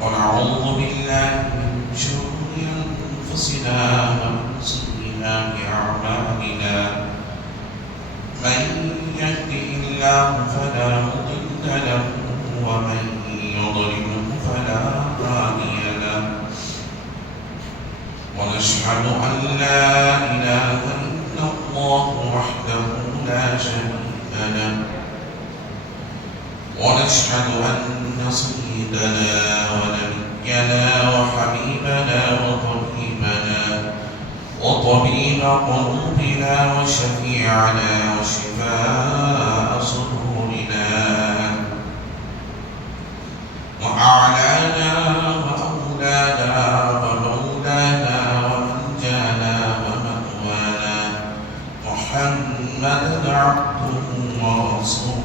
ونعوذ بالله من شرور أنفسنا ومن سيئات أعمالنا من يهده الله فلا مضل له ومن يضلل فلا هادي له ونشهد أن لا إله إلا الله وحده لا شريك له ونشهد أن سيدنا ونبينا وحبيبنا وطبيب قلوبنا وشفيعنا وشفاء صدورنا وأعلانا وأولانا ومولانا ومنجانا ومأوانا محمدا عبده ورسوله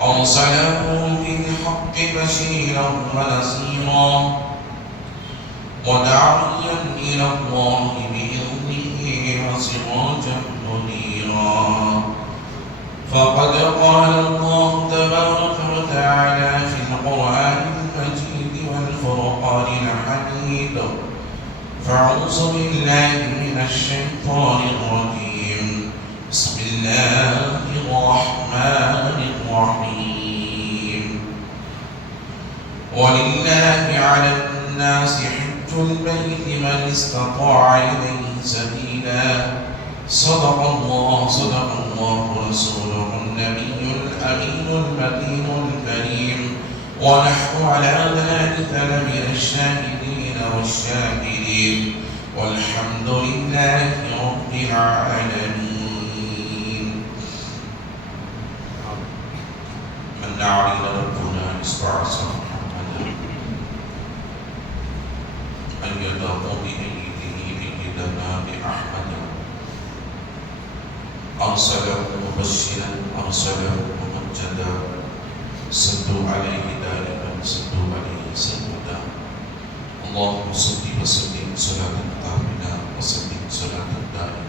أرسله بالحق بشيرا ونذيرا وداعيا إلى الله بإذنه وسراجا منيرا فقد قال الله تبارك وتعالى في القرآن المجيد والفرقان الحميد فأعوذ بالله من الشيطان الرجيم بسم الله الرحمن الرحيم ولله على الناس حج البيت من استطاع إليه سبيلا صدق الله رسوله النبي الأمين المتين الكريم ونحن على ذلك لمن الشاهدين والشاكرين والحمد لله رب العالمين. من علينا ربنا إصبع محمدا أن يدعو بأيده أيدنا بأحمد أرسله مبشرا أرسله ممجدا صلوا عليه دائما صلوا عليه سيدا اللهم صل وسلم صلاة تامة وسلم صلاة دائمة.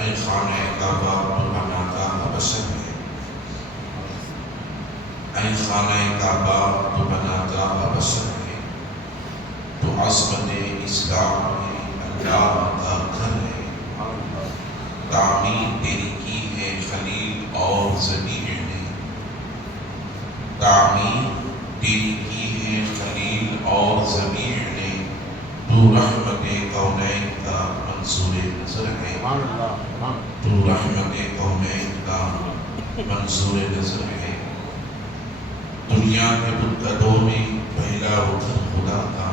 اے خانہ کعبہ تو بناتا بشر ہے اے خانہ کعبہ تو بناتا بشر ہے تو عظمت اسلام میں اللہ کا گھر ہے تعمیر تیری کی ہے خلیل اور ذبیح نے تعمیر تیری کی ہے خلیل اور ذبیح نے تو رحمت کونین کا منصور نظر ہے تو رحمت کونین کا منصور نظر ہے. دنیا کے بتکدوں میں پہلا وطن خدا کا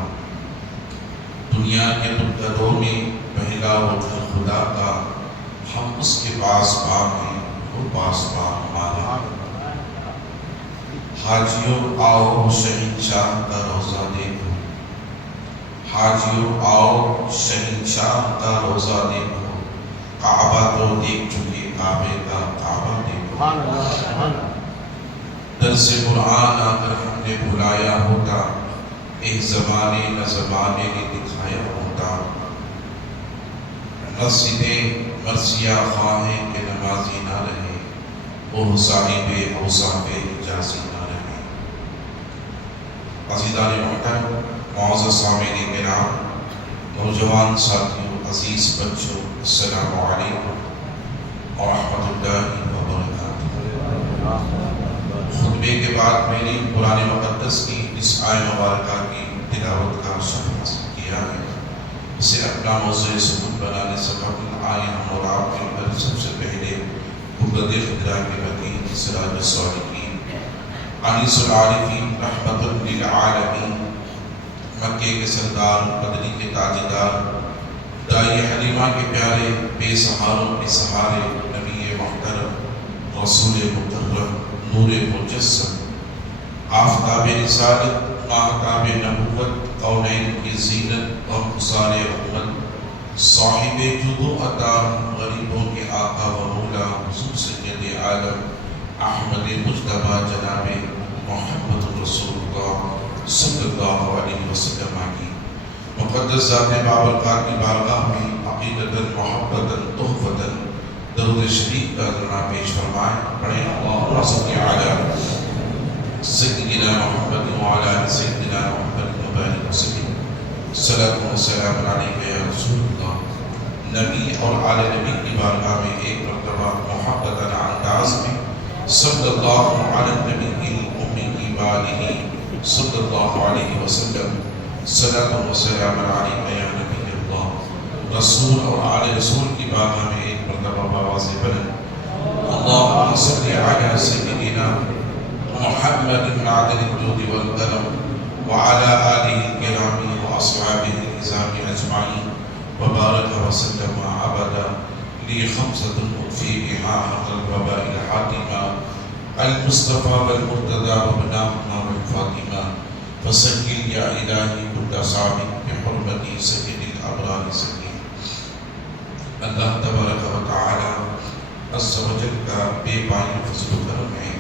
دنیا کے بتکدوں میں پہلا وطن خدا کا ہم اس کے پاس پاک ہیں وہ پاس پاک ہمارا. حاجیوں آؤ شہنشاہ کا روزہ دیکھو حاجیوں آؤ شہنشاہ کا روزہ دیکھو کعبہ تو دیکھ چکے کعبے کا کعبہ دیکھو. درس قرآن آ کر ہم نے بلایا ہوتا ایک زمانے نہ زمانے نے دکھایا ہوتا مسجدیں مرثیہ خواہیں کہ نمازی نہ رہے وہ صاحب اوصاف حجازی نہ رہے. عزیزان محترم معزز سامعین کرام نوجوان ساتھیوں عزیز بچوں السلام علیکم ورحمۃ اللہ وبرکاتہ. خطبے کے بعد میں نے قرآن مقدس کی اس آیہ مبارکہ کی تلاوت کا شرف حاصل کیا ہے. اسے اپنا موضوع سبوت بنانے سے قبل آئے ہم اور آپ کے اندر سب سے پہلے مقدر خدا کے وکیل سراج الصالحین انیس العارفین رحمت للعالمین مکے کے سردار بدری کے تاجدار دائی حلیمہ کے پیارے بے سہاروں کے سہارے نبی محترم رسول مکرم نور مجسم آفتاب رسالت ماہتاب نبوت کونین کی زینت اور خسار امت صاحب جدو عطا غریبوں کے آقا و مولا حضور سید عالم احمد مجتبی جناب محمد رسول اللہ صلی اللہ علیہ وسلم کی مقدس ذات بابرکات کی بارگاہ میں عقیدتاً درود شریف کا ذرا پیش فرمائیں. پڑھیں اللہم صلی علی سیدنا محمد وعلی آل سیدنا محمد وبارک وسلم. الصلاۃ والسلام علیک یا رسول اللہ. نبی اور آل نبی کی بارگاہ میں ایک مرتبہ محبت انداز میں صلی اللہ علی النبی الامی وآلہ صلی اللہ علیہ وسلم. الصلاۃ والسلام علیک یا نبی اللہ. رسول اور آل رسول کی بارگاہ میں ایک مرتبہ بآواز بلند اللہم صلی علی سیدنا محمد بن عدل الجود والکرم وعلى آلہ الکرام واصحابہ الکرام اجمعین وبارک وسلم عبدا لی خمسۃ اطفی بها حق الوباء الحاتمہ المصطفى والمرتضى وابناهما والفاطمہ فسجل یا الہی کل صابق بحرمت سید الابرار سکین. اللہ تبارک و تعالی عز و جل کا بے پائی فضل و کرم ہے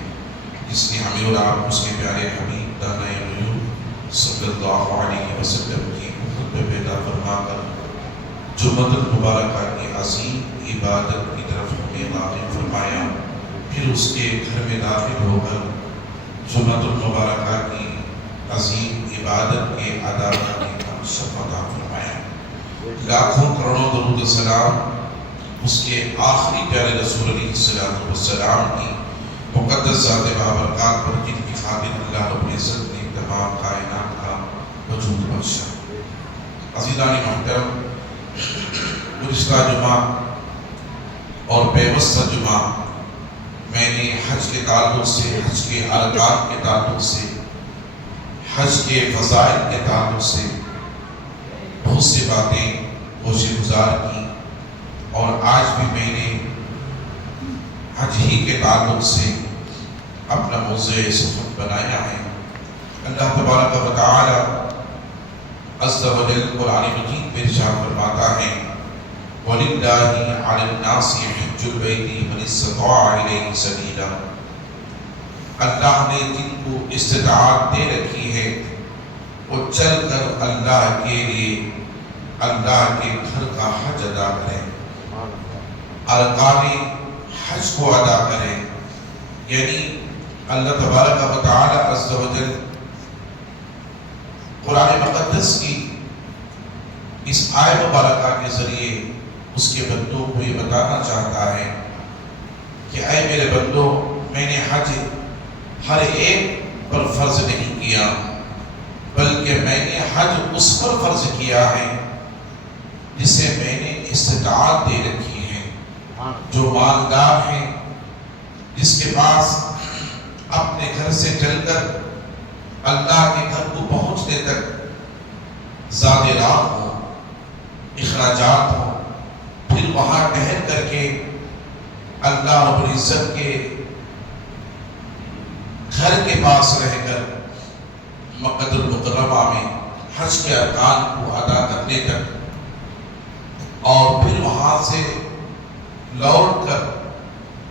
جس نے ہمیں اور آپ اس کے پیارے حبیب دانۂ غیوب صلی اللہ علیہ وسلم کی خود پہ پیدا فرما کر جمعۃ المبارکہ کی عظیم عبادت کی طرف ہمیں راغب فرمایا. پھر اس کے گھر میں داخل ہو کر جمعۃ المبارکہ کی عظیم عبادت کے ادا کرنے کا شرف عطا فرمایا. لاکھوں کروڑوں درود و سلام اس کے آخری پیارے رسول علیہ السلام کی مقدس ذات بابرکات پر جن کی خاطر اللہ رب العزت نے تمام کائنات کا وجود بخشا. عزیزان محترم، گزشتہ جمعہ اور پیوستہ جمعہ میں نے حج کے تعلق سے، حج کے ارکان کے تعلق سے، حج کے فضائل کے تعلق سے بہت سی باتیں گوشِ گزار کی، اور آج بھی میں نے حج ہی کے تعلق سے اپنا موضوع صحبت بنایا ہے. اللہ تبارک و تعالی عز و جل قرآن مجید میں ارشاد فرماتا ہے وَلِلَّهِ عَلَى النَّاسِ حِجُّ الْبَيْتِ مَنِ اسْتَطَاعَ إِلَيْهِ سَبِيلًا. اللہ نے جن کو استطاعت دے رکھی ہے وہ چل کر اللہ کے لیے اللہ کے گھر کا حج ادا کریں، ارکان حج کو ادا کریں. یعنی اللہ تبارک و تعالی عز و جل قرآن مقدس کی اس آیت مبارکہ کے ذریعے اس کے بندوں کو یہ بتانا چاہتا ہے کہ اے میرے بندو، میں نے حج ہر ایک پر فرض نہیں کیا، بلکہ میں نے حج اس پر فرض کیا ہے جسے میں نے استطاعت دے رکھی ہے. جو مالدار ہیں، جس کے پاس اپنے گھر سے چل کر اللہ کے گھر کو پہنچنے تک زاد راہ ہو، اخراجات ہو، پھر وہاں ٹہل کر کے اللہ رب العزت کے گھر کے پاس رہ کر مکہ المکرمہ میں حج کے ارکان کو ادا کرنے تک، اور پھر وہاں سے لوٹ کر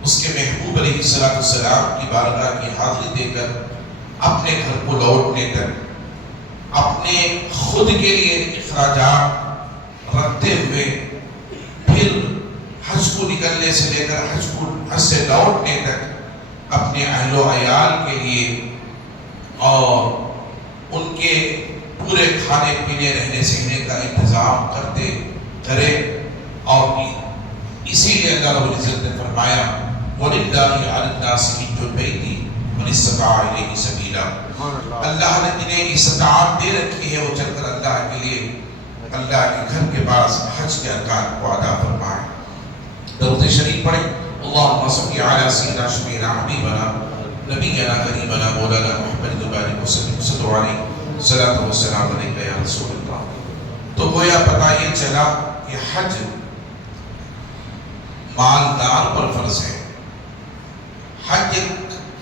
اس کے محبوب علیہ السلام کی بارگاہ کی حاضری دے کر اپنے گھر کو لوٹنے تک اپنے خود کے لیے اخراجات رکھتے ہوئے، پھر حج کو نکلنے سے لے کر حج سے لوٹنے تک اپنے اہل و عیال کے لیے اور ان کے پورے کھانے پینے رہنے سہنے کا انتظام کرے. اور اسی لیے اللہ رب العزت نے فرمایا وَلِلَّهِ عَلَى النَّاسِ حِجُّ الْبَيْتِ مَنِ اسْتَطَاعَ إِلَيْهِ سَبِيلًا. اللہ نے جنہیں استطاعت دے رکھی ہے وہ چل کر اللہ کے لیے اللہ کے گھر کے پاس حج کے ارکان کو ادا فرمائیں. درود شریف پڑھیں اللہم صلی علی سیدنا شفیعنا حبیبنا نبینا کریمنا مولانا محمد وبارک وسلم صلی اللہ علیہ صلاۃ والسلام علیک یا رسول اللہ. تو گویا پتہ یہ چلا کہ حج مالدار پر فرض ہے. حج ایک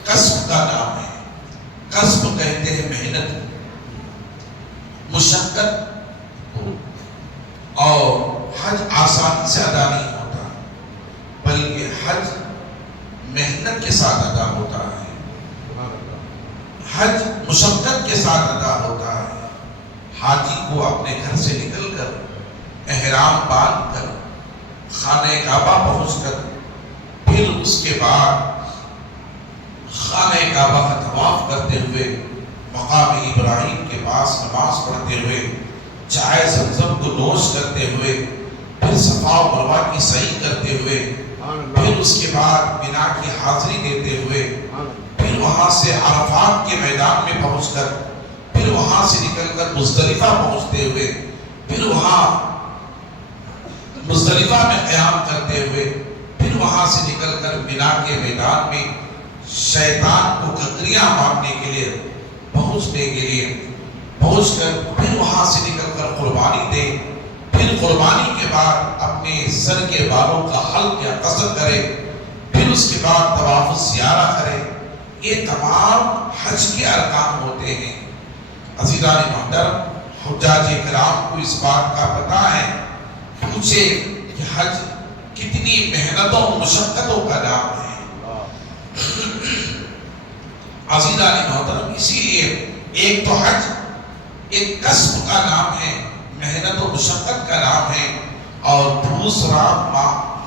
کسب کا نام ہے. کسب کہتے ہیں محنت، مشقت، اور حج آسانی سے ادا نہیں ہوتا، بلکہ حج محنت کے ساتھ ادا ہوتا ہے. حج مشقت کے ساتھ ادا ہوتا ہے. حاجی کو اپنے گھر سے نکل کر احرام باندھ کر خانہ کعبہ پہنچ کر پھر اس کے بعد خانہ کعبہ کا طواف کرتے ہوئے مقام ابراہیم کے پاس نماز پڑھتے ہوئے چائے زمزم کو نوش کرتے ہوئے پھر صفا و مروہ کی سعی کرتے ہوئے پھر اس کے بعد مینا کی حاضری دیتے ہوئے پھر وہاں سے عرفات کے میدان میں پہنچ کر پھر وہاں سے نکل کر مزدلفہ پہنچتے ہوئے پھر وہاں مزدلفہ میں قیام کرتے ہوئے پھر وہاں سے نکل کر مینا کے میدان میں شیطان کو ککریاں مارنے کے لیے پہنچنے کے لیے پہنچ کر پھر وہاں سے نکل کر قربانی دے پھر قربانی کے بعد اپنے سر کے بالوں کا حلق یا قصر کرے پھر اس کے بعد طواف زیارہ کرے. یہ تمام حج کے ارکان ہوتے ہیں. عزیزان محترم حجاج کرام کو اس بات کا پتہ ہے. پوچھے کہ حج کتنی محنتوں و مشقتوں کا نام ہے. عزیزان محترم اسی لیے ایک تو حج ایک کسب کا نام ہے, محنت و مشقت کا نام ہے, اور دوسرا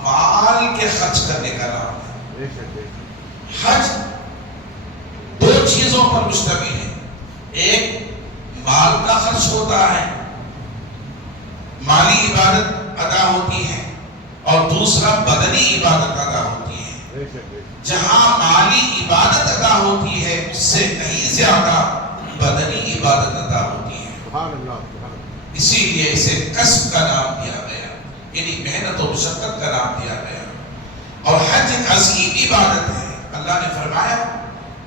مال کے خرچ کرنے کا نام ہے. حج دو چیزوں پر مشتمل ہے. ایک مال کا خرچ ہوتا ہے, مالی عبادت ادا ہوتی ہے, اور دوسرا بدنی عبادت ادا ہوتی ہے. جہاں مالی عبادت ادا ہوتی ہے اس سے کہیں زیادہ بدنی عبادت ادا ہوتی ہے. اسی لیے اسے کسب کا نام دیا گیا, یعنی محنت و مشقت کا نام دیا گیا. اور حج ایک عظیم عبادت ہے. اللہ نے فرمایا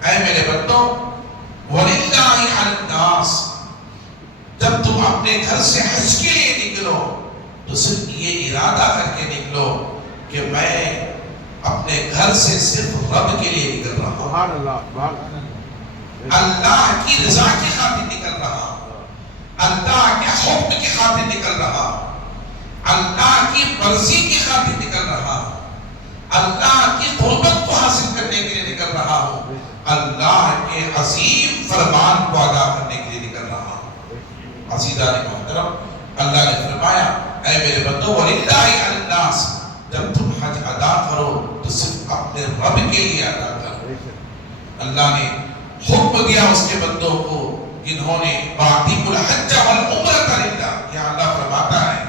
اے میرے بندو وَلِلَّهِ عَلَى النَّاسِ, جب تم اپنے گھر سے حج کے لیے نکلو تو صرف یہ ارادہ کر کے نکلو کہ میں اپنے گھر سے صرف رب کے لیے نکل رہا ہوں, اللہ کی رضا کی خاطر نکل رہا ہوں, اللہ کے حکم کی خاطر نکل رہا ہوں, اللہ کی مرضی کی خاطر نکل رہا ہوں, اللہ کی قربت کو حاصل کرنے کے لیے نکل رہا ہوں, اللہ کے عظیم فرمان کو ادا کرنے کے لیے نکل رہا ہوں. عزیزان محترم اللہ نے فرمایا اے میرے بندو وَلِلَّهِ عَلَى النَّاسِ, جب تم حج ادا کرو تو صرف اپنے رب کے لیے ادا کرو. اللہ نے حکم دیا اس کے بندوں کو جنہوں نے وَأَتِمُّوا الْحَجَّ وَالْعُمْرَةَ لِلَّهِ, یا اللہ فرماتا ہے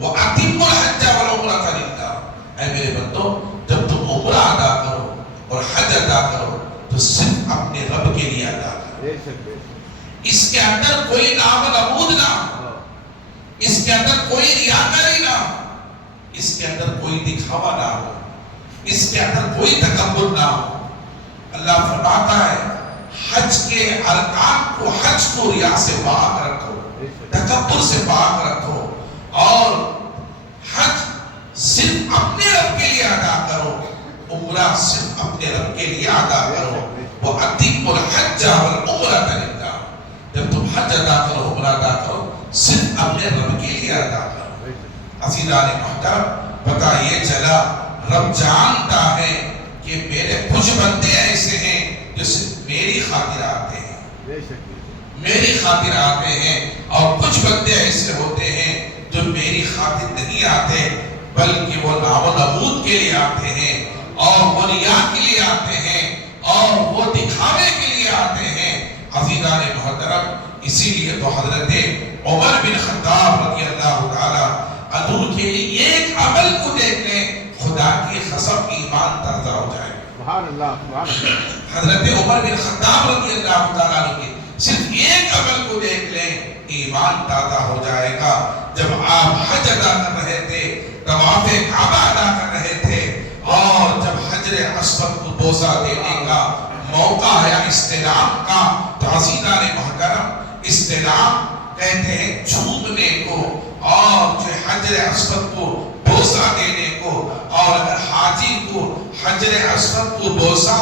وَأَتِمُّوا الْحَجَّ وَالْعُمْرَةَ لِلَّهِ, اے میرے بندو جب تم عمرہ ادا کرو اور حج ادا کرو تو صرف اپنے رب کے لیے ادا کرو. اس کے اندر کوئی نام نمود نہ ہو, اس کے اندر کوئی ریاکاری نہ ہو, اس کے اندر کوئی دکھاوا نہ ہو, اس کے اندر کوئی تکبر نہ ہو. اللہ فرماتا ہے حج کے ارکان کو, حج کو ریا سے پاک رکھو, تکبر سے پاک رکھو, اور حج صرف اپنے رب کے لیے ادا کرو, عمرہ صرف اپنے رب کے لیے ادا کرو. وَأَتِمُّوا الْحَجَّ وَالْعُمْرَةَ لِلَّهِ, جب تم حج ادا کرو عمرہ ادا کرو صرف اپنے رب کے لیے ادا کرو. عزیزان محترم پتہ یہ چلا رب جانتا ہے کہ میرے کچھ بندے ایسے ہیں جو صرف میری خاطر آتے ہیں, میری خاطر آتے ہیں, اور کچھ بندے ایسے ہوتے ہیں جو میری خاطر نہیں آتے بلکہ وہ نام و نمود کے لیے آتے ہیں, اور وہ ریا کے لیے آتے ہیں, اور وہ دکھاوے کے لیے آتے ہیں. عزیزان محترم اسی لیے تو حضرت عمر بن خطاب رضی اللہ تعالی عنہ کے ایک عمل کو دیکھ لیں, خدا کی قسم ایمان تازہ ہو جائے. سبحان اللہ, سبحان اللہ. حضرت عمر بن خطاب رضی اللہ تعالی عنہ کے صرف ایک عمل کو دیکھ لیں, ایمان تازہ ہو جائے گا. جب آپ حج ادا کر رہے تھے, طواف کعبہ ادا کر رہے تھے, اور جب حجر اسود کو بوسہ دینے کا موقع ہے استلام کا, تو عزیزان محترم استلام کہتے ہیں چومنے کو, اور جو حجر اسود کو بوسہ دینے کو. اور اگر حاجی کو حجر اسود کو بوسہ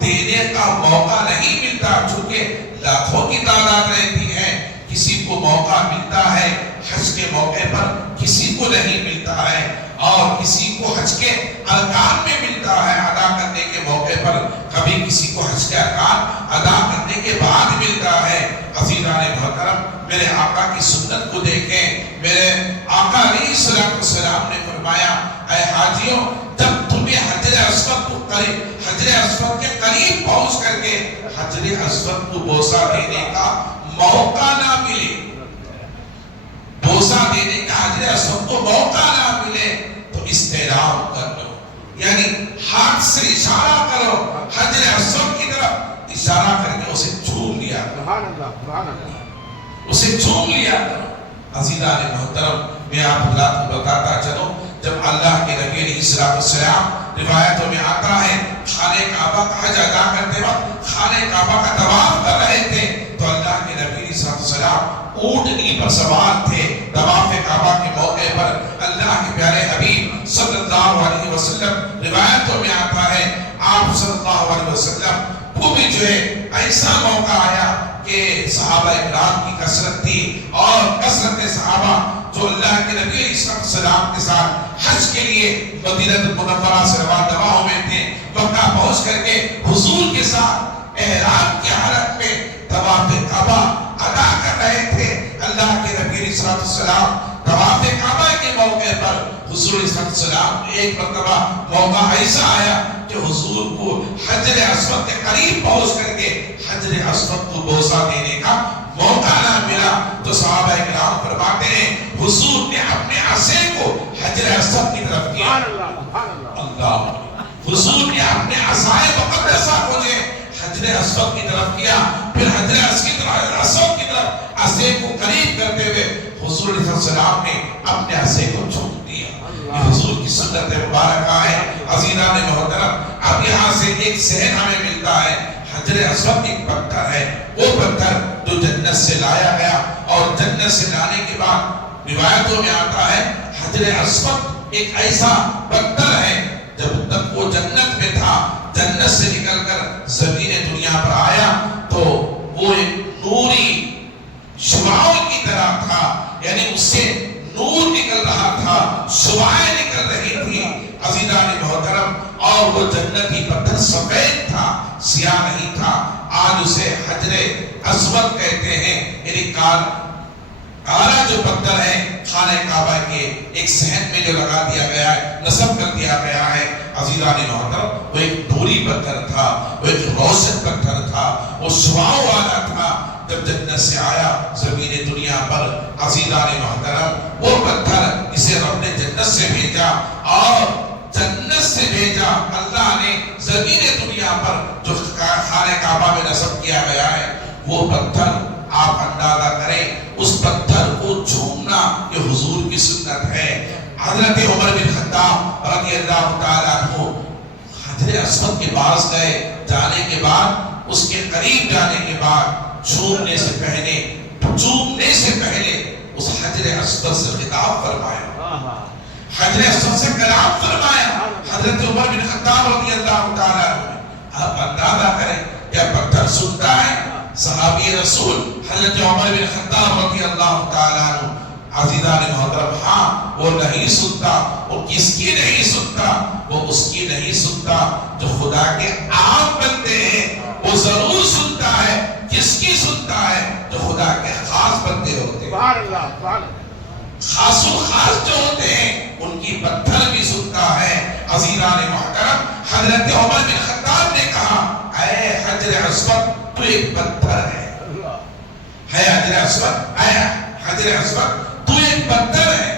دینے کا موقع نہیں ملتا, چونکہ لاکھوں کی تعداد رہتی ہے, کسی کو موقع ملتا ہے حج کے موقع پر, کسی کو نہیں ملتا ہے, اور کسی کو حج کے ارکان میں ملتا ہے ادا کرنے کے موقع پر, کبھی کسی کو حج کے ارکان ادا کرنے کے بعد ملتا ہے. عزیزان محترم میرے آقا کی سنت کو دیکھیں. میرے آقا علیہ السلام نے فرمایا اے حاجیوں, جب تمہیں حجر اسود کو قریب حجر اسود کے قریب پہنچ کر کے حجر اسود کو بوسہ دینے کا موقع نہ ملے، بوسہ دینے کا حجر اسود کو موقع نہ ملے تو استعلام کر لو، یعنی ہاتھ سے اشارہ کرو حجر اسود کی طرف، اشارہ کر کے اسے چھوم لیا کرو، اسے چھوم لیا کرو۔ عزیزان محترم، میں آپ حضرات کو بتاتا چلوں، جب اللہ کے نبی علیہ السلام روایتوں میں آتا ہے خانہ کعبہ کا حج ادا کرتے وقت خانہ کعبہ کا طواف کر رہے تھے تو اللہ کے نبی علیہ السلام اونٹنی پر سوار تھے۔ طواف کعبہ کے موقع پر اللہ کے پیارے حبیب صلی اللہ علیہ وسلم روایتوں میں آتا ہے آپ صلی اللہ علیہ وسلم کو بھی جو ہے ایسا موقع آیا کہ صحابہ اکرام کی کثرت تھی اور کثرت صحابہ جو اللہ کے نبی علیہ السلام کے ساتھ حج کے لیے مدینہ المنورہ سے روانہ ہوئے تھے، مکہ پہنچ کر کے حضور کے ساتھ احرام کی حالت میں طواف کعبہ ادا کر رہے تھے۔ اللہ کے نبی علیہ السلام طواف کعبہ کے موقع پر حضور علیہ السلام ایک مرتبہ موقع ایسا آیا کہ حضور کو حجر اسود کے قریب پہنچ کر کے حجر اسود کو بوسہ دینے کا موقع نہ ملا تو صحابہ اکرام فرماتے ہیں حضور نے اپنے عصا کو حجر اسود کی طرف کیا، اللہ، حضور نے اپنے عصا مقدسہ کو جو حجر اسود کی طرف کیا، پھر حجر اسود کی طرف عصا کو قریب کرتے ہوئے حضور علیہ السلام نے اپنے عصا کو چھوم دیا۔ یہ حضور کی سنت مبارکہ ہے۔ عزیزان محترم، اب یہاں سے ایک سہن ہمیں ملتا ہے، حجر اسود ایک پتھر ہے، وہ پتھر جو جنت سے لایا گیا اور جنت سے لانے کے بعد روایتوں میں آتا ہے حجر اسود ایک ایسا پتھر ہے جب تک وہ جنت میں تھا، جنت سے نکل کر زمین دنیا پر آیا تو وہ ایک نوری شعاعوں کی طرح تھا، یعنی اس سے نور نکل رہا تھا، شعاعیں نکل رہی تھی۔ عزیزان محترم، اور وہ جنتی پتھر سفید تھا، سیاہ نہیں تھا۔ آج اسے حجر اسود کہتے ہیں، یعنی کالا جو پتھر ہے خانہ کعبہ کے ایک صحن میں جو لگا دیا گیا ہے، نصب کر دیا گیا ہے۔ عزیزان محترم، وہ ایک نوری پتھر تھا، وہ ایک روشن پتھر تھا، وہ شعاعوں والا تھا۔ جب جنت سے آیا زمین دنیا پر، عزیزان محترم، وہ پتھر اسے رب نے جنت سے بھیجا اور جنت سے بھیجا اللہ نے زمین دنیا پر جو خانہ کعبہ میں نصب کیا گیا ہے، وہ پتھر آپ اندازہ کریں، اس پتھر کو چھومنا یہ حضور کی سنت ہے۔ حضرت عمر بن خطاب رضی اللہ تعالیٰ عنہ حجر اسود کے پاس گئے، جانے کے بعد اس کے قریب جانے کے بعد چھومنے سے پہلے اس حجر اسود سے خطاب فرمایا، حجر اسود سے کلام فرمایا۔ حضرت عمر بن خطاب رضی اللہ تعالیٰ عنہ، آپ اندازہ کریں کیا پتھر سنتا ہے؟ صحابی رسول حضرت عمر بن خطاب رضی اللہ تعالیٰ عنہ، عزیزان محترم، ہاں وہ نہیں سنتا، وہ کس کی نہیں سنتا؟ وہ اس کی نہیں سنتا جو خدا کے عام بندے ہیں، وہ ضرور سنتا ہے۔ کس کی سنتا ہے؟ جو خدا کے خاص بندے ہوتے ہیں، خاص و خاص جو ہوتے ہیں ان کی پتھر بھی سنتا ہے۔ عزیزان محترم، حضرت عمر بن خطاب نے کہا اے حجر اسود تو ایک پتھر ہے، حجر اسود، اے حجر اسود تو ایک پتھر ہے،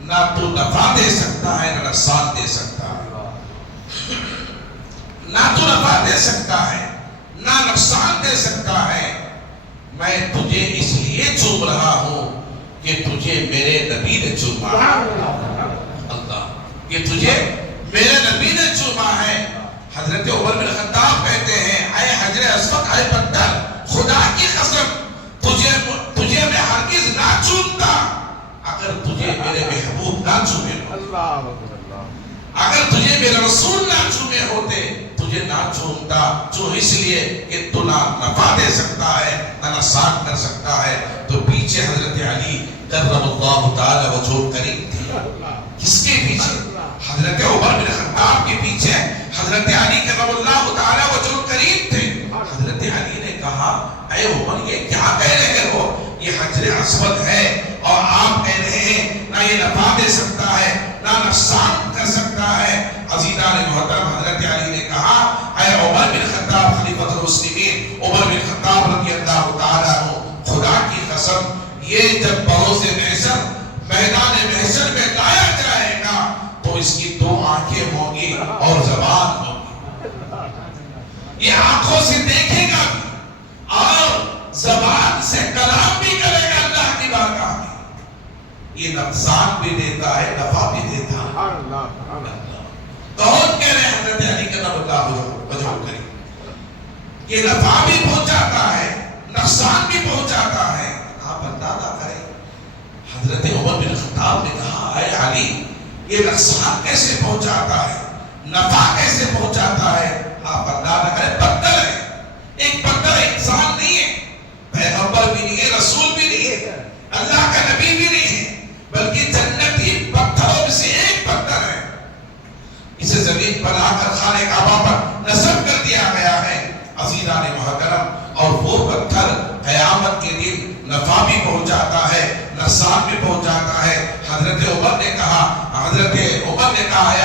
نہ تو نفع دے سکتا ہے نہ نقصان دے سکتا ہے، نہ تو نفع دے سکتا ہے نہ نقصان دے سکتا ہے۔ میں تجھے اس لیے چوم رہا ہوں کہ تجھے میرے نبی نے چوما ہے، اللہ، کہ تجھے میرے نبی نے چوما ہے۔ حضرت عمر بن خطاب کہتے ہیں اے حجر اسود، اے پتھر، خدا کی قسم تجھے میں ہرگز نہ چومتا اگر تجھے میرے محبوب نہ چومے ہوتے، اگر تجھے میرے رسول نہ چومے ہوتے تجھے نہ چومتا، جو اس لیے کہ تو نہ نفع دے سکتا ہے نہ نقصان کر سکتا ہے۔ تو پیچھے حضرت علی کرم اللہ تعالی وجہہ کریم تھی، کس کے پیچھے؟ حضرت عمر بن خطاب کے پیچھے حضرت علی کرم اللہ تعالی وجہہ کریم تھے۔ حضرت علی نے کہا اے عمر یہ کیا کہہ رہے ہو؟ یہ حجر اسود ہے اور آپ کہہ رہے ہیں نہ یہ نفع دے سکتا ہے نہ نہ نقصان کر سکتا ہے۔ عزیزان محترم، حضرت علی نے کہا اے عمر بن خطاب خلیفۃ المسلمین، عمر بن خطاب رضی اللہ تعالیٰ عنہ، خدا کی قسم یہ جب بروز محشر میدان محشر میں لایا جائے گا تو اس کی دو آنکھیں ہوں گی اور زبان ہوگی، یہ آنکھوں سے دیکھے گا اور زبان سے کلام بھی کرے گا اللہ کی بارگاہ میں۔ یہ نقصان بھی دیتا ہے، نفع بھی دیتا ہے۔ کون کہہ رہے ہیں حضرت علی کا نام اللہ وجہ کرے، یہ نفع بھی پہنچاتا ہے، نقصان بھی پہنچاتا ہے۔ آپ اندازہ کریں، حضرت عمر بن خطاب نے کہا اے علی یہ نقصان کیسے پہنچاتا ہے، نفع کیسے پہنچاتا ہے؟ آپ اندازہ کریں، پتھر ہے، ایک پتھر انسان نہیں ہے، پیغمبر بھی نہیں ہے، رسول بھی نہیں ہے، اللہ کا نبی بھی نہیں ہے، بلکہ جنتی پتھروں میں سے ایک پتھر ہے۔ اسے زمین پر لا کر خانہ کعبہ پر نصب کر دیا گیا ہے۔ عزیزان محترم، اور وہ پتھر قیامت کے دن نفع بھی پہنچاتا ہے، نقصان بھی پہنچاتا ہے۔ حضرت عمر نے کہا اے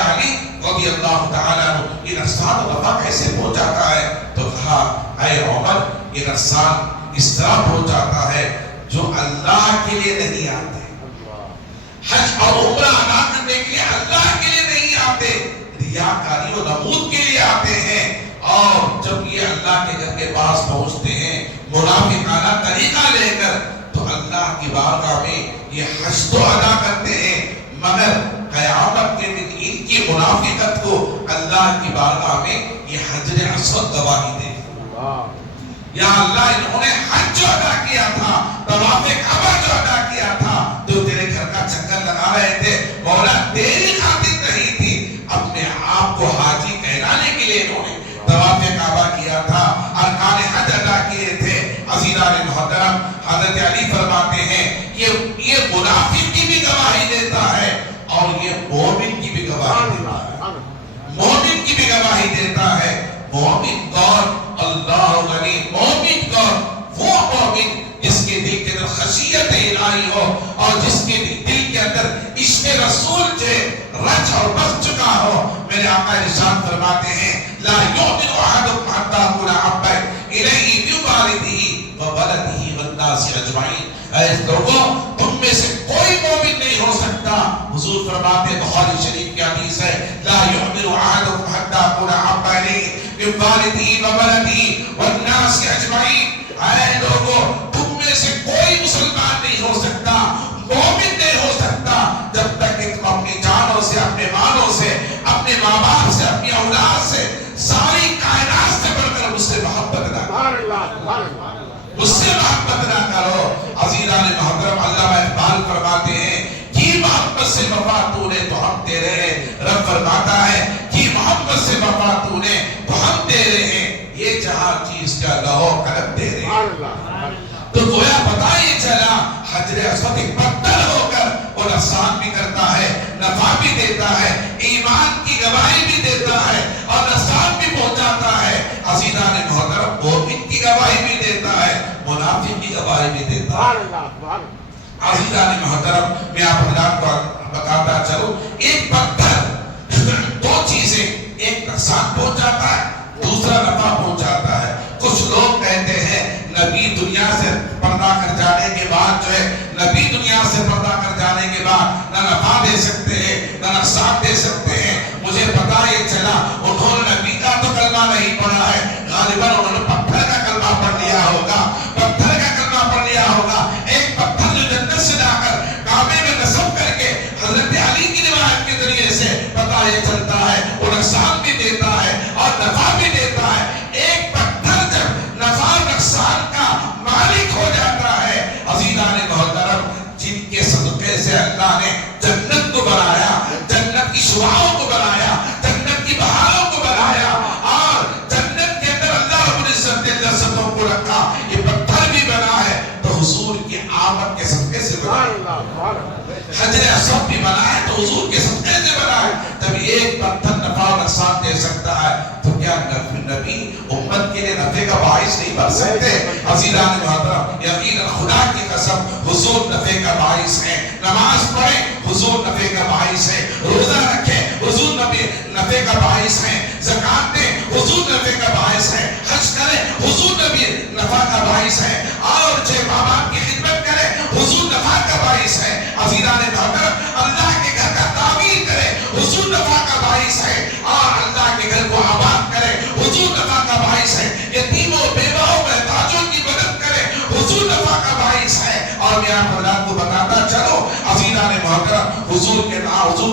علی رضی اللہ تعالیٰ عنہ یہ نقصان و نفع کیسے پہنچاتا ہے؟ تو کہا اے عمر یہ نقصان اس طرح پہنچاتا ہے جو اللہ کے لیے نہیں آتے، حج اور عمرہ ادا کرنے کے لیے اللہ کے لیے نہیں آتے، ریاکاری و نمود کے لیے آتے ہیں۔ اور جب یہ اللہ کے گھر کے پاس پہنچتے ہیں منافقانہ طریقہ لے کر تو اللہ کی بارگاہ میں یہ حج تو ادا کرتے ہیں، مگر قیامت کے دن ان کی منافقت کو اللہ کی بارگاہ میں یہ حجر اسود گواہی دے۔ یا اللہ انہوں نے حج جو ادا کیا تھا، طواف کعبہ جو ادا کیا تھا، جو تیرے گھر کا چکر لگا رہے تھے، مولا تیری خاطر نہیں تھی، اپنے آپ کو حاجی کہلانے کے لیے انہوں نے طواف کعبہ کیا تھا، ارکان حج ادا کیے تھے۔ عزیزان محترم، حضرت علی فرماتے ہیں یہ منافق کی بھی گواہی دیتا ہے اور یہ مومن کی بھی گواہی دیتا ہے، مومن کی بھی گواہی دیتا ہے۔ مومن کون؟ اللہ غنی، مومن کون؟ وہ مومن جس کے دل کے اندر خشیت الہی ہو اور جس کے دل کے اندر عشق رسول جو رچ اور بس چکا ہو۔ میرے آقا ارشاد فرماتے ہیں لا یؤمن احدکم حتی اکون احب الیہ من والدہ وولدہ والناس اجمعین۔ اے لوگوں، تم میں سے کوئی مومن نہیں ہو سکتا، حضور فرماتے ہیں بخاری شریف کی حدیث ہے لا یؤمن احدکم حتی اکون احب الیہ من والدہ وولدہ والناس اجمعین۔ اے لوگوں، تم میں سے کوئی مسلمان نہیں ہو سکتا، مومن نہیں ہو سکتا جب تک کہ تم اپنی جانوں سے، اپنے مالوں سے، اپنے ماں باپ سے، اپنی اولاد سے، ساری کائنات سے بڑھ کر مجھ سے محبت نہ کرو، مجھ سے محبت نہ کرو۔ عزیزان محترم، علامہ اقبال فرماتے ہیں کی محبت سے وفا تو نے تو ہم تیرے ہیں۔ رب فرماتا ہے کی محبت سے وفا تو نے تو ہم تیرے ہیں، یہ جہاں چیز کا لہو قلب تیرے ہیں۔ تو گویا پتہ یہ چلا حجر اسود ایک پتھر ہو کر وہ نقصان بھی کرتا ہے، نفع بھی دیتا ہے، ایمان کی گواہی بھی دیتا ہے اور نقصان بھی پہنچاتا ہے۔ عزیزان محترم، مومن کی گواہی بھی دیتا ہے، منافق کی گواہی بھی دیتا ہے۔ عزیزان محترم، میں آپ حضرات کو بتاتا چلوں، ایک پتھر دو چیزیں، ایک نقصان پہنچاتا ہے، دوسرا نفع پہنچاتا ہے۔ کچھ لوگ کہتے ہیں نبی دنیا سے پردہ کر جانے کے بعد جو ہے، نبی دنیا سے پردہ کر جانے کے بعد نہ نفع دے سکتے ہیں نہ نقصان دے سکتے ہیں۔ مجھے پتا یہ چلا انہوں نے نبی کا تو کلمہ نہیں پڑھا ہے، غالباً انہوں نے پتھر کا کلمہ پڑھ لیا ہوگا، پتھر کا کلمہ پڑھ لیا ہوگا۔ ایک پتھر جو جنت سے لا کر کعبے میں نصب کر کے حضرت علی کی روایت کے ذریعے سے پتہ یہ چلتا ہے وہ نقصان بھی دیتا ہے اور نفع بھی دیتا ہے۔ ایک پتھر جب نفع نقصان کا مالک ہو جاتا ہے، عزیزان محترم، جن کے صدقے سے اللہ نے جنت کو بنایا، جنت کی شعاعوں کو بنایا، جنت کی بہاروں کو بنایا اور جنت کے اندر اللہ رب العزت نے لذتوں کو رکھا، یہ پتھر بھی بنا ہے تو حضور کی آمد کے صدقے سے بنا ہے، حجر اسود بھی بنا ہے تو حضور کے صدقے سے بنا ہے۔ جب ایک پتھر نفع و نقصان دے سکتا ہے تو کیا نبی امت کے لیے نفع کا باعث نہیں بن سکتے؟ عزیزان محترم، یقیناً خدا کی قسم حضور نفع کا باعث ہے۔ نماز پڑھیں حضور نفع کا باعث ہے، روزہ رکھے حضور نفع کا باعث ہے، زکات دے حضور نفع کا باعث ہے، حج کرے حضور نفع کا باعث ہے، اور جو ماں باپ کی خدمت کرے حضور نفع کا باعث ہے، عزیزان محترم اللہ کے گھر کا تعمیر کرے حضور نفع کا باعث ہے، اور اللہ کے گھر کو آباد کرے حضور نفع کا باعث ہے، یتیموں بیواؤں محتاجوں کی مدد کرے حضور نفع کا باعث ہے۔ اور میں آپ حضرات کو بتاتا چلو عزیزان محترم حضور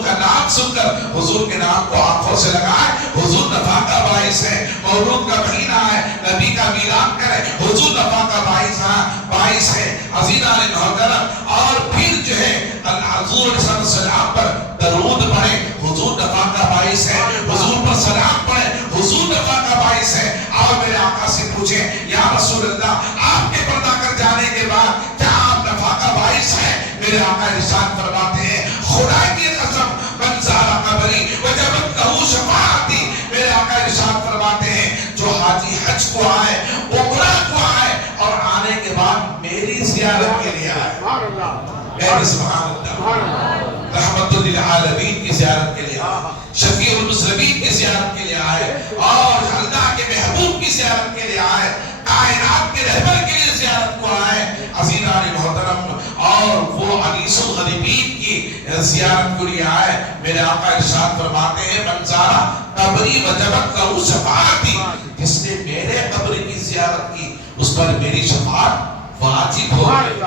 کا نام سن کر حضور کے نام کو آنکھوں سے لگائے حضور نفع کا باعث ہے، مولود کا مہینہ ہے نبی کا میلاد کرے حضور نفع کا باعث ہے عزیزان محترم، اور پھر جو ہے حضور صلی اللہ علیہ وسلم پر درود پڑھے حضور نفع کا باعث ہے، حضور پر سلام پڑھے حضور نفع کا باعث ہے۔ اور میرے آقا سے پوچھیں یا رسول اللہ آپ کے پردہ کر جانے کے بعد کیا آپ نفع کا باعث ہے؟ میرے آقا ارشاد فرماتے ہیں خدا کی قسم من زار قبری وجبت لہ شفاعتی، میرے آقا ارشاد فرماتے ہیں جو حاجی حج کو آئے عمرہ کو آئے اور آنے کے بعد میری زیارت کے لیے آئے، سبحان اللہ، رحمت للعالمین کی زیارت کے لیے آئے، شفیع المذنبین کی زیارت کے لیے آئے، اور اللہ کے محبوب کی زیارت کے لیے آئے، کائنات کے رہبر کے لیے زیارت کو آئے عزیزان محترم، اور وہ انیس الغریبین کی زیارت کے لیے آئے۔ میرے آقا ارشاد فرماتے ہیں من زارا قبری وجبت لہ شفاعتی، جس نے میرے قبر کی زیارت کی اس پر میری شفاعت واجب ہو گئی۔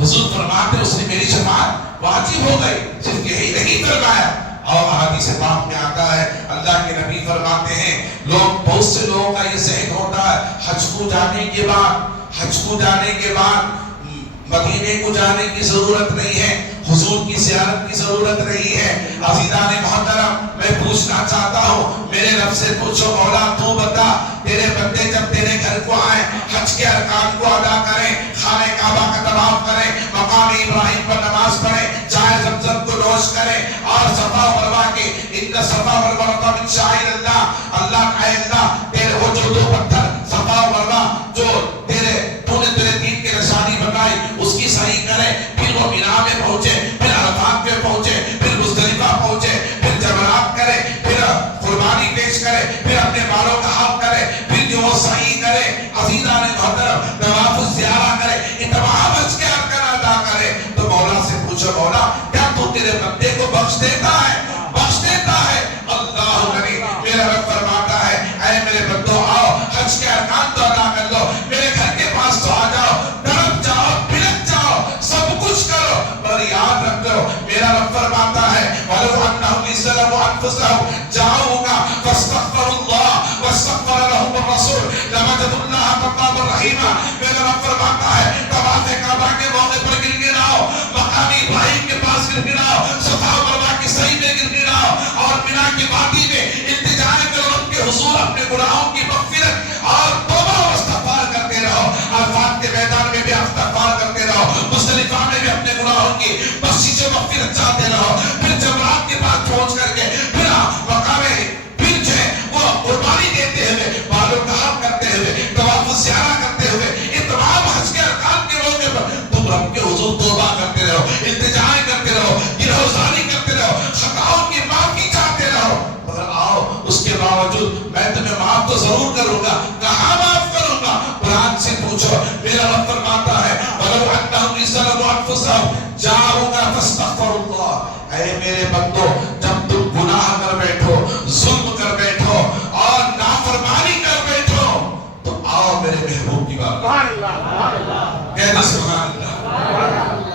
حضور فرماتے ہیں اس نے میری شفاعت واجب ہو گئی، صرف یہی نہیں فرمایا، اور حدیث پاک میں آتا ہے اللہ کے نبی فرماتے ہیں بہت سے لوگوں کا یہ ذہن ہوتا ہے حج کو جانے کے بعد مدینے کو جانے کی ضرورت نہیں ہے، حضور کی زیارت کی ضرورت نہیں ہے۔ عزیزان محترم میں پوچھنا چاہتا ہوں، میرے رب سے پوچھو مولا تو بتا تیرے بندے جب تیرے گھر کو آئیں حج کے ارکان کو ادا کریں، خانہ کعبہ کا طواف کریں، مقام ابراہیم پر نماز پڑھیں، چائے زمزم کو نوش کریں، اور صفا و مروہ کے ان صفا والمروہ من شعائر اللہ، اللہ کا اللہ تیرے وہ جو دو پتھر صفا و مروہ جو تو نے تیرے دین کی نشانی بتائی اس کی صحیح کریں، پھر وہ مینا میں پہنچے، پھر عرفات میں پہنچے، پھر مزدلفہ پہنچے، پھر جمرات کرے، پھر قربانی پیش کرے، پھر اپنے بالوں کا حق کرے، پھر جو وہ صحیح کرے عزیزان محترم طواف الزیارہ کرے، یہ تمام حج کے ارکان ادا کرے، تو مولا سے پوچھو مولا کیا تو تیرے بندے کو بخش دیتا ہے؟ اللہ نبی میرا رب فرماتا ہے اے میرے بندو آؤ حج کے ارکان تو ادا کر لو، میرے گھر کے پاس تو آ جاؤ، تڑپ جاؤ بلک جاؤ سب کچھ کرو، پر یاد رکھ لو میرا رب فرماتا ہے وَلَوْ أَنَّهُمْ إِذْ ظَلَمُوا أَنفُسَهُمْ جَاءُوكَ فَاسْتَغْفَرُوا اللَّهَ وَاسْتَغْفَرَ لَهُمُ الرَّسُولُ لَوَجَدُوا اللَّهَ تَوَّابًا رَحِيمًا۔ میرا رب فرماتا ہے طواف کعبہ کے موقع پر گڑگڑاؤ، مقام ابراہیم کے پاس گڑگڑاؤ، صفا و مروہ کی صحیح میں گڑگڑاؤ، اور مینا کی وادی میں التجا کرو رب کے حضور اپنے گناہوں کی مغفرت اور توبہ و استغفار کرتے رہو، عرفات کے میدان میں بھی استغفار کرتے رہو، مزدلفہ میں بھی اپنے گناہوں کی بخشش و مغفرت چاہتے رہو، پھر جمرات کے بعد پہنچ کر کے پھر مقام پھر جو ہے وہ قربانی دیتے ہوئے، بالوں کا حق کرتے ہوئے، طواف الزیارہ کرتے ہوئے، یہ تمام حج کے ارکان کے موقع پر تم رب کے حضور توبہ کرتے رہو، التجائیں کرتے رہو، گرہوزاری کرتے رہو، خطاؤں کی معافی چاہتے رہو، مگر آؤ اس کے باوجود میں تمہیں معاف تو ضرور کروں گا، کہاں معاف کروں گا؟ قرآن سے پوچھو میرا رب فرماتا ہے وَلَوْ أَنَّهُمْ إِذْ ظَلَمُوا أَنفُسَهُمْ جَاءُوكَ فَاسْتَغْفَرُوا اللَّهَ، اے میرے بندو جب تم گناہ کر بیٹھو، ظلم کر بیٹھو اور نافرمانی کر بیٹھو تو آؤ میرے محبوب کی بات کہہ دو سبحان اللہ،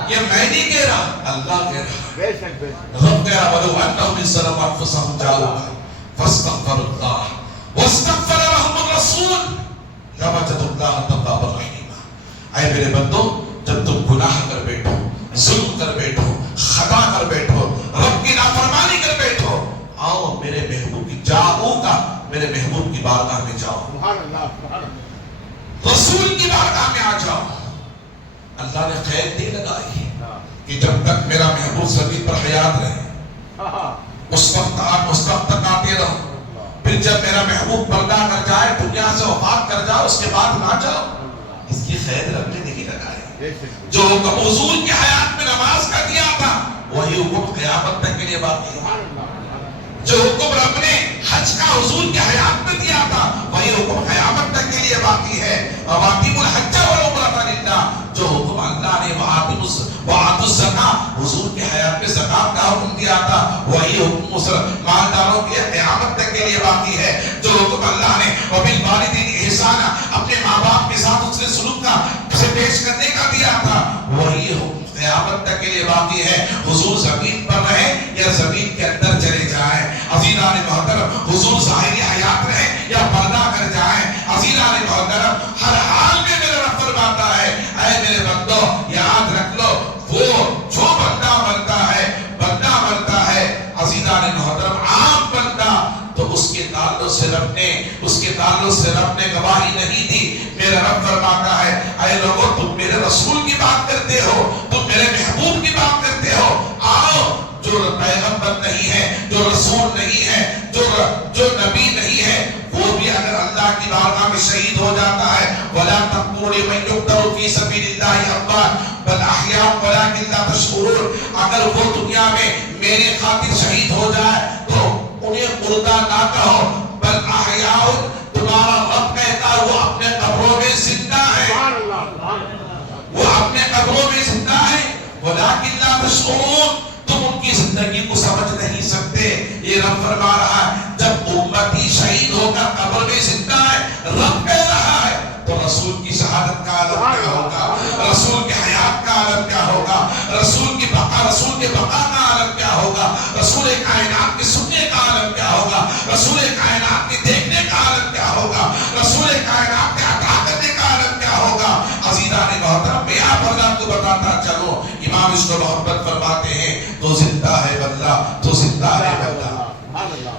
یہ میں نہیں کہہ رہا اللہ کہہ رہا، رب کہہ رہا وَلَوْ أَنَّهُمْ إِذْ ظَلَمُوا أَنفُسَهُمْ جَاءُوكَ فَاسْتَغْفَرُوا اللَّهَ وَاسْتَغْفَرَ لَهُمُ الرَّسُولُ لَوَجَدُوا اللَّهَ تَوَّابًا رَحِيمًا۔ اے میرے بندو جب تم گناہ کر بیٹھو، ظلم کر بیٹھو، خطا کر بیٹھو، رب کی نافرمانی کر بیٹھو، آؤ میرے محبوب کی جاؤ میرے محبوب کی بارگاہ میں جاؤ، رسول کی بارگاہ میں آ جاؤ۔ اللہ نے قید نہیں لگائی کہ جب تک میرا محبوب زمین پر حیات رہے اس وقت تک آتے رہو، پھر جب میرا محبوب پردہ کر جائے دنیا سے وفات کر جاؤ اس کے بعد نہ جاؤ، اس کی قید رب نے نہیں لگائی۔ جو حضور کی حیات میں نماز کا دیا تھا وہی حکم قیامت تک کے لیے باقی ہے. جو حکم رب نے حج کا حضور کی حیات میں دیا تھا وہی حکم قیامت تک کے لیے باقی ہے. وَأَتِمُّوا الْحَجَّ وَالْعُمْرَةَ لِلَّهِ. جو حکم اللہ نے وَآتُوا الزَّكَاةَ حضور کی حیات میں زکات کا حکم دیا تھا وہی حکم مالداروں کے قیامت تک کے لیے باقی ہے. جو حکم اللہ نے وَبِالْوَالِدَيْنِ إِحْسَانًا اپنے ماں باپ کے ساتھ اس نے سلوک کا سے پیش کرنے کا دیا تھا وہی حکم قیامت تک کے لیے باقی ہے. حضور زمین پر رہے یا زمین کے اندر چلے جائیں. عزیزان محترم حضور ظاہری حیات رہے یا پردہ کر جائیں. عزیزان محترم ہر حال میں میرا رب فرماتا ہے اے میرے بندو یاد رکھ لو وہ جو بندہ بنتا ہے عزیزان محترم عام بندہ تو اس کے تعلق سے رب نے گواہی نہیں دی. میرا رب فرماتا ہے اے لوگوں تم میرے رسول کی بات کرتے ہو تم میرے محبوب کی بات کرتے ہو آؤ جو پیغمبر نہیں ہے جو رسول نہیں ہے جو نبی نہیں ہے وہ بھی اگر اللہ کی بارگاہ میں شہید ہو جاتا ہے وَلَا تَقْتُلُوا مَن يُقْتَلُ فِي سَبِيلِ اللَّهِ أَمْوَاتٌ بَلْ أَحْيَاءٌ وَلَكِنْ لَا تَشْعُرُونَ. اگر وہ دنیا میں میرے خاطر شہید ہو جائے تو انہیں مردہ نہ کہو بل احیاء تمہارا رب کہتا ہے وہ اپنے قبروں میں زندہ ہے وہ اپنے قبروں میں زندہ ہے وَلَكِنْ لَا تَشْعُرُونَ تم ان کی زندگی کو سمجھ نہیں سکتے. یہ رب فرما رہا ہے جب امتی شہید ہو کر قبر میں زندہ ہے رب کہہ رہا ہے تو رسول کی شہادت کا عالم کیا ہوگا رسول کی حیات کا عالم کیا ہوگا رسول کے بقا کا عالم کیا ہوگا رسول کائنات کے سننے کا عالم کیا ہوگا رسول کائنات کے دیکھنے کا عالم کیا ہوگا رسول کائنات کے عطا کرنے کا عالم کیا ہوگا. عزیزان محترم میں آپ حضرات کو بتاتا چلو امام اس کو محبت فرماتے ہیں تو زندہ ہے بندہ تو زندہ ہے بندہ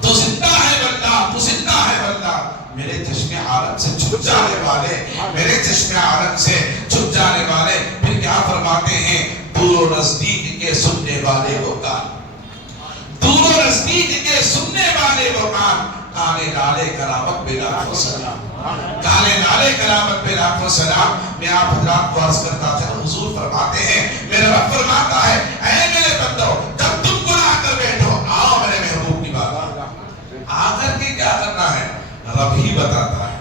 تو زندہ ہے بندہ تو زندہ ہے بندہ. میرے چشم عالم سے چھپ جانے والے میرے چشم عالم سے چھپ جانے والے پھر کیا فرماتے ہیں دور و نزدیک کے سننے والے وہ کان دور و نزدیک کے سننے والے وہ کان کالے لالے کرامت پہ لاکھوں سلام کالے لالے کرامت پہ لاکھوں سلام. میں آپ حضرات کو عرض کرتا تھا حضور فرماتے ہیں میرا رب فرماتا ہے اے میرے بندو جب تم گناہ کر بیٹھو آؤ میرے محبوب کی بات آ کر کے کیا کرنا ہے رب ہی بتاتا ہے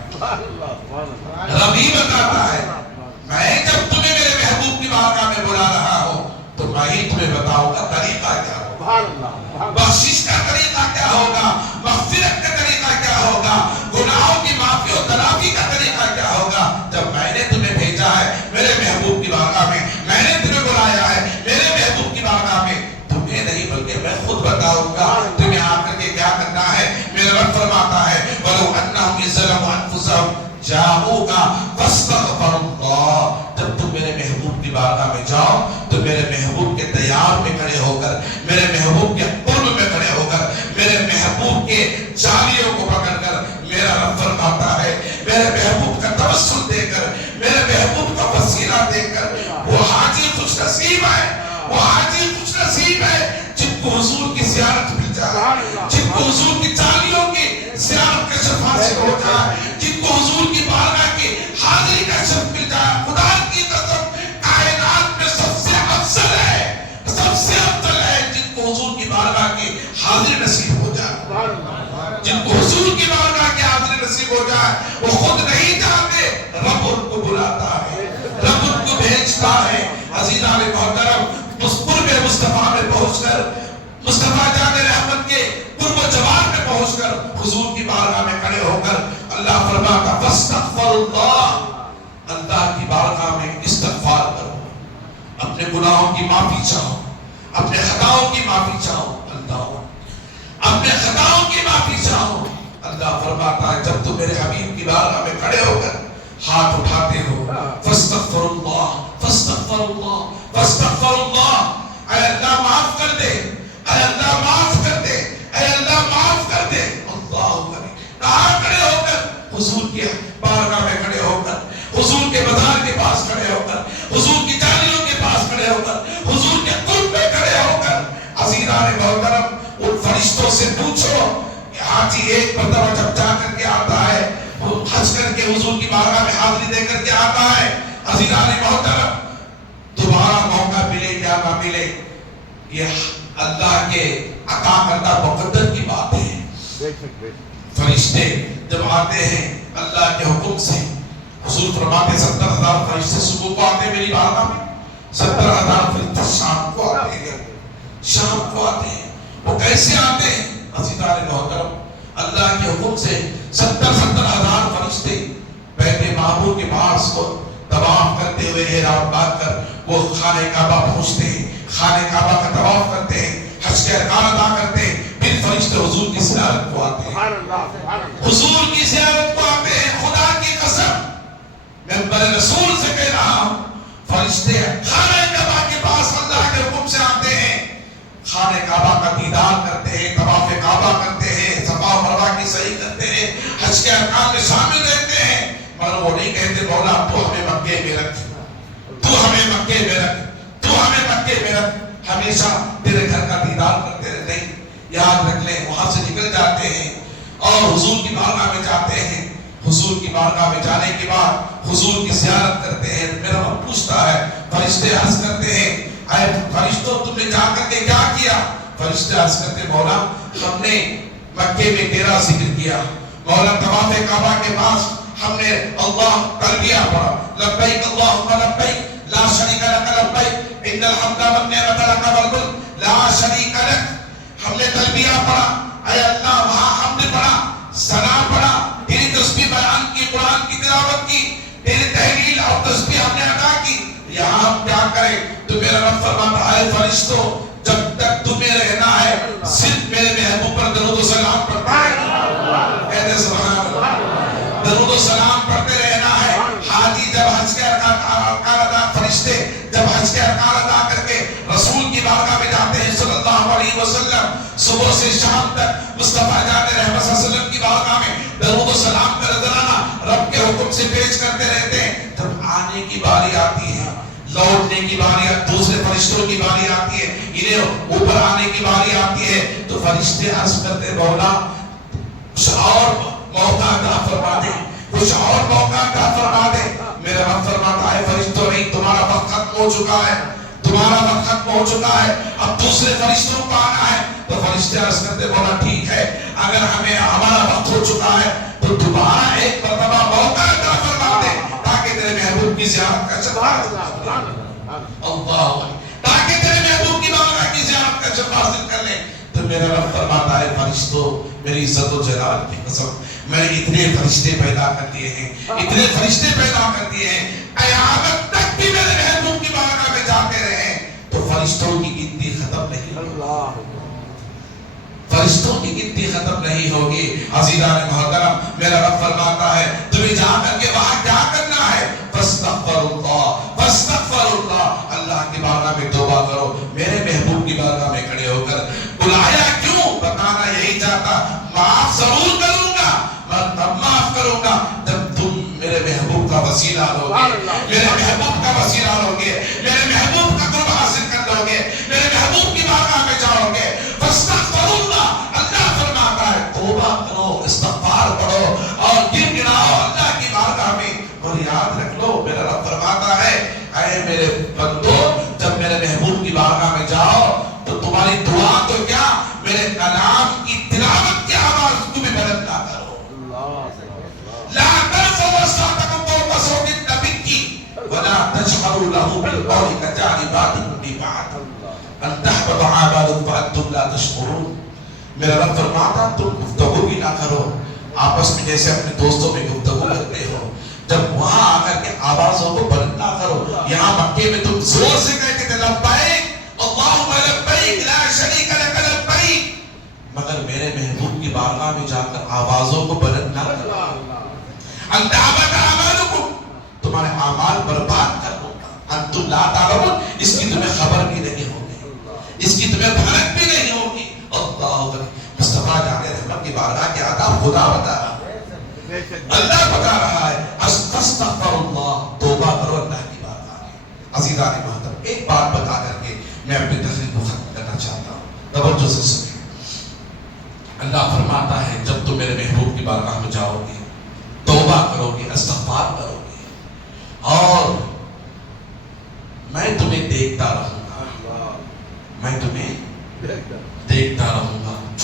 میں جب تمہیں میرے محبوب کی بارگاہ میں بلا رہا ہوں تو میں ہی تمہیں بتاؤں گا طریقہ کیا ہوگا بخشش کا طریقہ کیا ہوگا مغفرت کا طریقہ کیا ہوگا گناہوں کی معافی و تلافی کا طریقہ کیا ہوگا. جب میں نے تمہیں بھیجا ہے میرے محبوب کی بارگاہ میں نے تمہیں بلایا ہے میرے محبوب کی بارگاہ میں تمہیں نہیں بلکہ میں خود بتاؤں گا تمہیں آ کر کے کیا کرنا ہے. میرا رب فرماتا ہے وَلَوْ أَنَّهُمْ يَظْلَمُوا أَنفُسَهُمْ جَاءُوكَ فَاسْتَغْفَرُوا اللَّهَ. جب تم میرے محبوب کی بارگاہ میں جاؤ تو میرے محبوب کے دیار میں کھڑے ہو کر میرے محبوب کے قرب میں کھڑے ہو کر میرے محبوب کے جالیوں کو پکڑ کر میرا رب فرماتا ہے میرے محبوب کا توسل دے کر میرے محبوب کا وسیلہ دے کر وہ حاجی خوش نصیب ہے جن کو حضور کی زیارت مل جائے جن کو حضور کی جالیوں کی زیارت کا شفاعت سے ہو جائے جن کو حضور کی بارگاہ کی حاضری کا شرف مل جائے. خدا کی قسم کائنات میں سب سے افضل ہے جن کو حضور کی بارگاہ کی حاضری نصیب ہو جائے جن کو حضور کی بارگاہ کی حاضری نصیب ہو جائے. وہ خود نہیں جاتے رب ان کو بلاتا ہے رب ان کو بھیجتا ہے. عزیزان محترم قرب مصطفیٰ میں پہنچ کر مصطفیٰ جان رحمت کے قرب و جوار میں پہنچ کر حضور کی بارگاہ میں کھڑے ہو کر اللہ فرماتا فاستغفر اللہ اللہ کی بارگاہ میں استغفار کرو اپنے گناہوں کی معافی چاہو اپنے خطاؤں کی معافی چاہو اپنے خطاؤں کی معافی چاہو. اللہ فرماتا ہے جب تم میرے حبیب کی بارگاہ میں کھڑے ہو کر ہاتھ اٹھاتے ہو فاستغفر اللہ اے اللہ معاف کر دے اے اللہ معاف کر دے اے اللہ معاف کر دے. اللہ کہاں کھڑے ہو کر حضور کی بارگاہ میں کھڑے ہو کر حضور کے مزار کے پاس کھڑے ہو کر حضور کی جالیوں کے پاس کھڑے ہو کر حضور کے قرب میں کھڑے ہو کر. عزیزان محترم ان فرشتوں سے پوچھو کہ حاجی ایک مرتبہ جب جا کر کے آتا ہے حج کر کے حضور کی بارگاہ میں حاضری دے کر کے آتا ہے عزیزان محترم دوبارہ موقع ملے یا نہ ملے یہ اللہ کے عطا کردہ مقدر کی بات ہے۔ فرشتے جب آتے ہیں اللہ کے حکم سے، حضور فرماتے 70,000 فرشتے صبح کو آتے ہیں میری بارگاہ میں، 70,000 فرشتے شام کو آتے ہیں، شام کو آتے ہیں۔ وہ کیسے آتے ہیں؟ عزیزان محترم، اللہ کے حکم سے 70,000 فرشتے بیت معمور کے پاس کو طواف کرتے ہوئے احرام باندھ کر وہ خانہ کعبہ پہنچتے ہیں، خانہ کعبہ کا طواف کرتے ہیں، حج کے ارکان ادا کرتے ہیں، پھر فرشتے حضور کی زیارت کو آتے ہیں، حضور کی زیارت کو آتے ہیں۔ خدا کی قسم میں بر رسول سے کہہ رہا ہوں، فرشتے خانہ کعبہ کے پاس اللہ کے حکم سے آتے ہیں، خانہ کعبہ کا دیدار کرتے ہیں، طواف کعبہ کرتے ہیں، صفا و مروہ کی سعی کرتے ہیں، حج کے ارکان میں شامل رہتے ہیں، مگر وہ نہیں کہتے مولا تو ہمیں مکے میں رکھ، تو ہمیں مکے میں رکھ، تو ہمیں مکے میں رکھ، ہمیشہ تیرے گھر کا دیدار کرتے رہے۔ نہیں، یاد رکھ لیں، وہاں سے نکل جاتے ہیں اور حضور کی بارگاہ میں جاتے ہیں۔ حضور کی بارگاہ میں جانے کے بعد حضور کی زیارت کرتے ہیں۔ میرا رب پوچھتا ہے، فرشتے عرض کرتے ہیں اے فرشتوں تم نے جا کر کے کیا کیا؟ فرشتے عرض کرتے ہیں مولا ہم نے مکے میں تیرا ذکر کیا، مولا طواف کعبہ کے پاس ہم نے اللہ تلبیہ پڑھا، لبیک اللہم لبیک لا شریک لک لبیک ان الحمد والنعمت لک والملک لا شریک لک۔ ہم نے تلبیہ پڑھا، اے اللہ وہاں ہم نے پڑھا، ثنا پڑھا، تیری تسبیح بیان کی، قرآن کی تلاوت کی، تیری تحلیل اور تسبیح ہم نے ادا کی۔ یہاں ہم کیا کریں؟ تو میرا رب فرماتا ہے فرشتوں جب تک تمہیں رہنا ہے صرف میرے محبوب پر درود و سلام پڑھتے رہنا، کہتے سبحان اللہ، درود و سلام پڑھتے رہنا ہے۔ حاجی جب حج کے ارکان ادا، فرشتے جب حج کے ارکان ادا کر کے رسول کی بارگاہ میں جاتے ہیں صلی اللہ علیہ وسلم، صبح سے شام تک مصطفیٰ جان رحمت صلی اللہ علیہ وسلم کی بارگاہ میں درود و سلام کا نذرانہ رب کے حکم سے پیش کرتے رہتے ہیں۔ جب آنے کی باری آتی ہے، لوٹنے کی باری، دوسرے فرشتوں کی باری آتی ہے، انہیں اوپر آنے کی باری آتی ہے، تو فرشتے عرض کرتے مولا کچھ اور موقع عطا فرما دے، کچھ اور موقع عطا فرما دے۔ میرا رب فرماتا ہے فرشتوں نہیں، تمہارا وقت ختم ہو چکا ہے، تمہارا وقت ختم ہو چکا ہے، اب دوسرے فرشتوں کو آنا ہے۔ تو فرشتے عرض کرتے مولا ٹھیک ہے، اگر ہمیں ہمارا وقت ہو چکا ہے تو دوبارہ ایک مرتبہ موقع عطا فرما دے تاکہ تیرے محبوب کی زیارت کا اللہ، تاکہ تیرے محبوب کی بارگاہ کی زیارت کا شرف حاصل کر لیں۔ تو میرا رب فرماتا ہے فرشتوں میری عزت و جلال کی قسم میں نے اتنے فرشتے پیدا کر دیے ہیں، اتنے فرشتے پیدا کر دیے ہیں، قیامت تک بھی میرے محبوب کی بارگاہ میں جاتے رہے تو فرشتوں کی گنتی ختم نہیں ہوگی، فرشتوں کی گنتی ختم نہیں ہوگی۔ عزیزان محترم، میرا رب فرماتا ہے تمہیں جا کر کے وہاں کیا کرنا ہے؟ فاستغفر اللہ، فاستغفر اللہ، اللہ کی بارگاہ میں توبہ کرو۔ میرے محبوب کی بارگاہ میں کھڑے ہو کر بلایا کیوں؟ بتانا یہی چاہتا، معاف ضرور کروں گا، میں تب معاف کروں گا جب تم میرے محبوب کا وسیلہ لوگے، میرے محبوب کا وسیلہ لوگے، میرے محبوب کا قرب حاصل کر لوگے، میرے محبوب کی بارگاہ میں جاؤ گے۔ فاستغفر اللہ، اللہ فرماتا ہے توبہ کرو، استغفار پڑھو اور گر گڑاؤ اللہ کی بارگاہ میں۔ اور یاد رکھ لو میرا رب فرماتا ہے اے میرے بندو جب میرے محبوب کی بارگاہ میں جاؤ تو تمہاری دعا تو کیا، میرے کلام کی تلاوت کی آواز کو بھی بلند نہ کرو۔ لا ترفعوا اصواتکم فوق صوت النبی ولا تجهروا له بالقول كجهر بعضكم لبعض ان تحبط اعمالكم وانتم لا تشعرون۔ میرا رب فرماتا تم گفتگو بھی نہ کرو آپس میں جیسے اپنے دوستوں میں گفتگو کرتے ہو، جب وہاں آ کر کے آوازوں کو بلند نہ کرو۔ یہاں مکے میں تم زور سے کہتے تھے لبیک اللہم لبیک لا شریک لک لبیک، مگر میرے محبوب کی بارگاہ میں جا کر آوازوں کو بلند نہ کرو۔ ان تحبط اعمالکم، تمہارے اعمال برباد کر دوں گا، انتم لا تعلمون، اس کی تمہیں خبر بھی نہیں ہوگی، اس کی تمہیں بھنک بھی نہیں ہوگی۔ اللہ اکبر، مصطفیٰ جان رحمت کی بارگاہ کے آداب خدا بتا رہا ہے، اللہ بتا رہا ہے استغفر اللہ، توبہ کرو اللہ کی بارگاہ میں۔ عزیزان محترم، ایک بات بتا کر کے میں اپنی تقریر کو ختم کرنا چاہتا ہوں، توجہ سے سنیں۔ اللہ فرماتا ہے جب تم میرے محبوب کی بارگاہ میں جاؤ گے، توبہ کرو گے، استغفار کرو گے، اور میں تمہیں دیکھتا رہوں گا، میں تمہیں